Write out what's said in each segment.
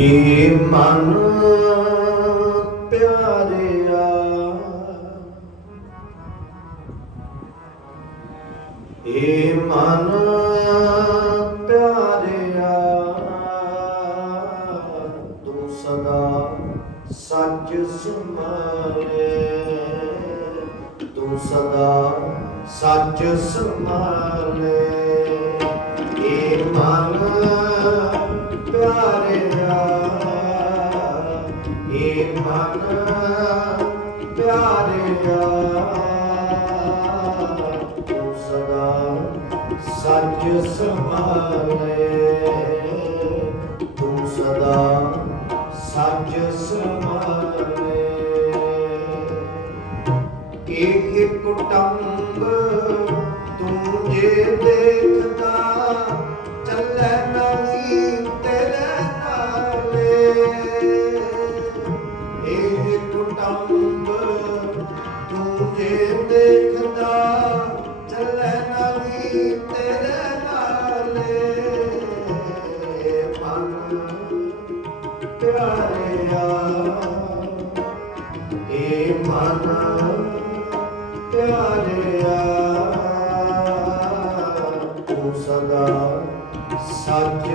ਏ ਮਨ ਪਿਆਰਿਆ ਏ ਤੂੰ ਸਦਾ ਸੱਚ ਸਮਾਰੇ। ਤੂੰ ਸਦਾ ਸੱਚ ਸਮਾਰੇ। ਏਕ ਕੁਟੰਬ ਤੂੰ ਜੇ ਦੇਖਦਾ। ਪਿਆਰਿਆ ਏ ਮਨ ਪਿਆਰਿਆ ਤੂੰ ਸਦਾ ਸੱਚ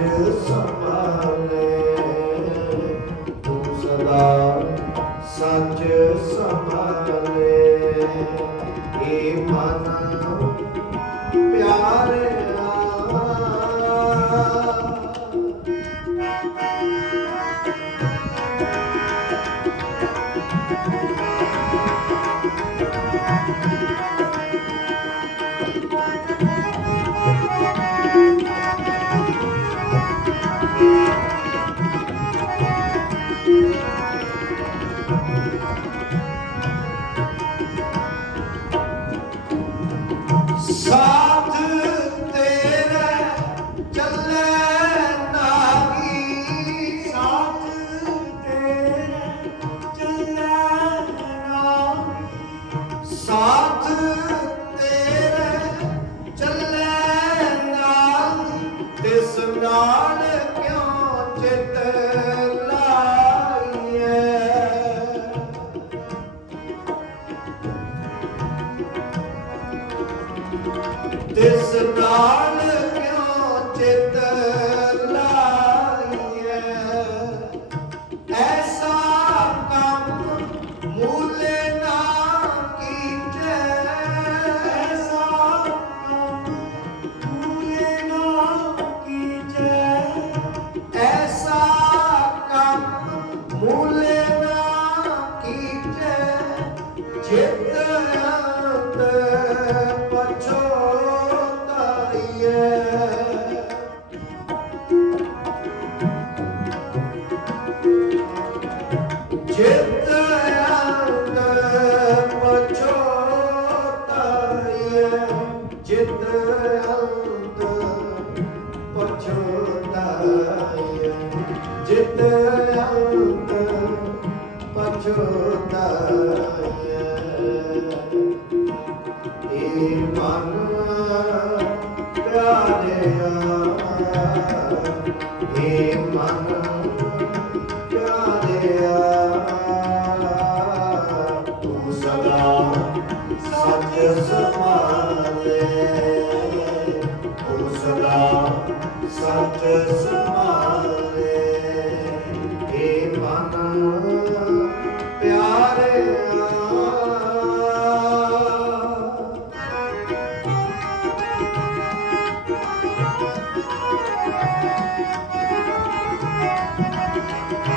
Gitti Thank you.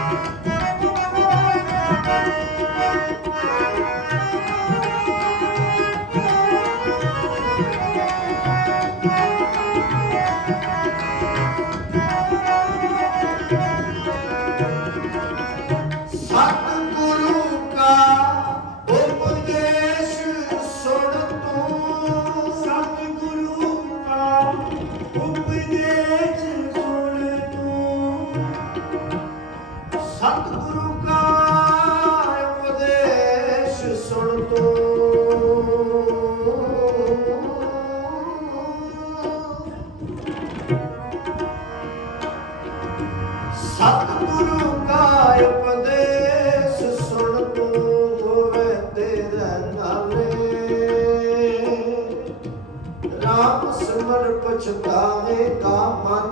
ਪਛਤਾਏ ਕਾ ਮਨ।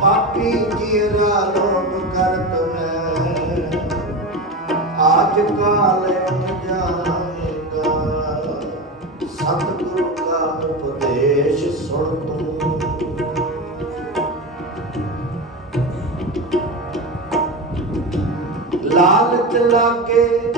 ਪਾਪੀ ਜੀਰਾ ਲੋਭ ਕਰਤ ਹੈ। ਆਜ ਕਾਲ ਸੁਣ ਤੂੰ। ਲਾਲਚ ਲਾਗੇ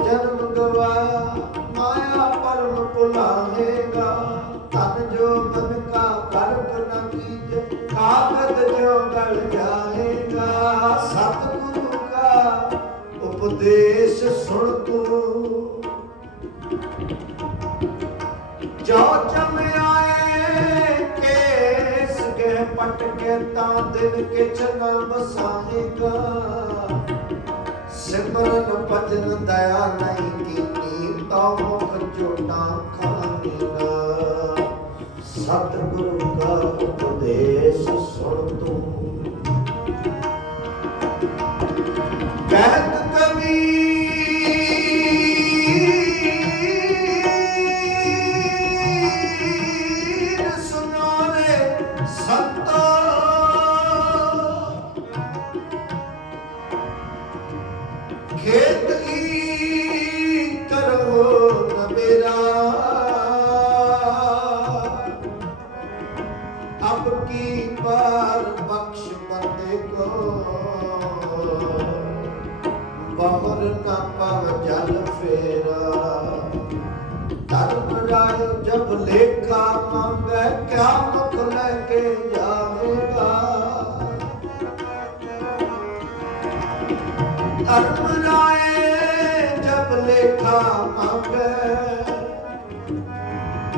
ਉਪਦੇਸ਼ ਸੁਣ ਤੂੰ। ਜੋ ਚਮ ਆਏ ਕੇਸ ਕੇ ਪਟ ਕੇ ਤਾਂ ਦਿਨ ਕਿਛ ਨਾ ਬਸਾਏਗਾ ਸਿਮਰਨ ਭਜਨ ਦਇਆ ਨਹੀਂ ਕੀਤੀ ਤਾਂ ਮੁਖ ਝੋਟਾ ਖਾਏਗਾ ਸਤਿਗੁਰੂ ਕਾ ਉਪਦੇਸ਼ ਸੁਣ ਤੂੰ। ਕਹਿ ਮੰਗੈ ਕਿਆ ਦੁੱਖ ਲੈ ਕੇ ਜਾਵੇਗਾ? ਧਰਮ ਰਾਏ ਜਬ ਲੇਖਾ ਮੰਗੈ।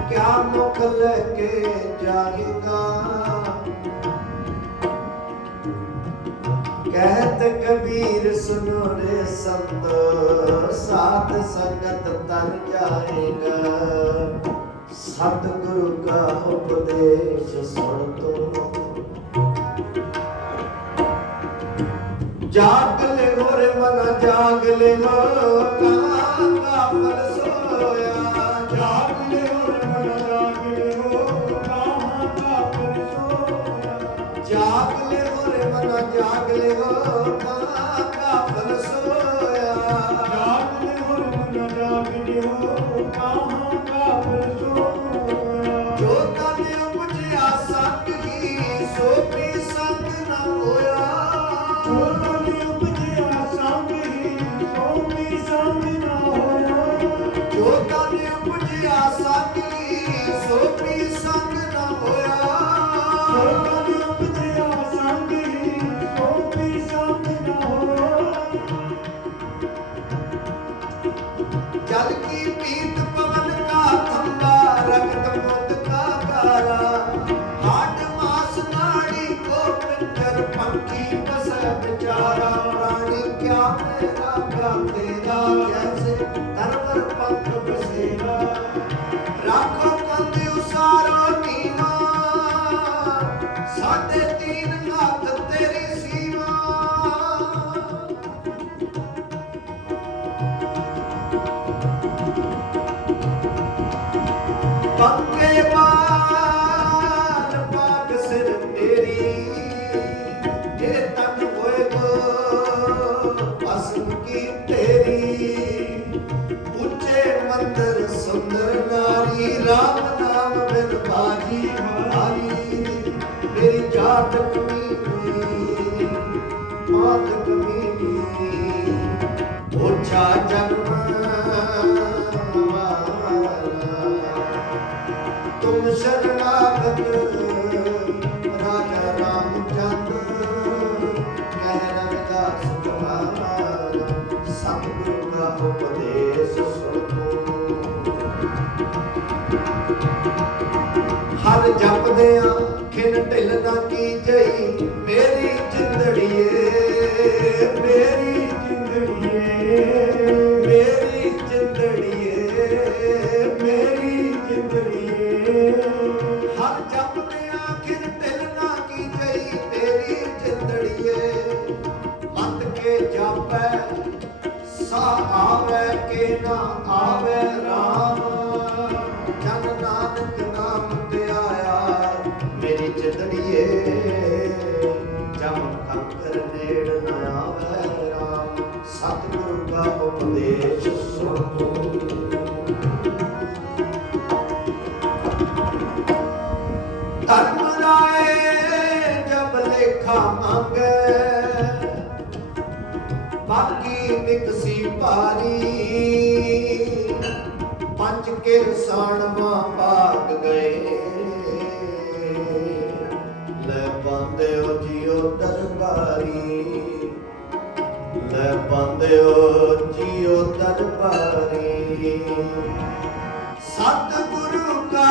ਕਿਆ ਦੁੱਖ ਲੈ ਕੇ ਜਾਵੇਗਾ? ਕਹਿਤ ਕਬੀਰ ਸੁਨੋ ਰੇ ਸੰਤ, ਸਾਧ ਸੰਗਤ ਤਨ ਜਾਏਗਾ। ਸਤਿਗੁਰੂ ਕਾ ਉਪਦੇਸ਼ ਜਾਗ ਲੈ ਹੋਰੇ ਮਨ ਜਾਗ ਲੈ ਮਨ ਵਕਤ ਮੀਟੀ ਪੋਛਾ ਜਗ ਮਨ ਕੀ ਨਿਕਸੀ ਭਾਰੀ। ਪੰਜ ਕਿਰਸਾਨ ਮਾਂ ਪਾਕ ਗਏ। ਲੈ ਪਾਉਂਦੇ ਹੋ ਜੀਓ ਦਰਬਾਰੀ। ਲੈ ਪਾਉਂਦੇ ਹੋ ਜੀਓ ਦਰਬਾਰੀ। ਸਤਿਗੁਰੂ ਕਾ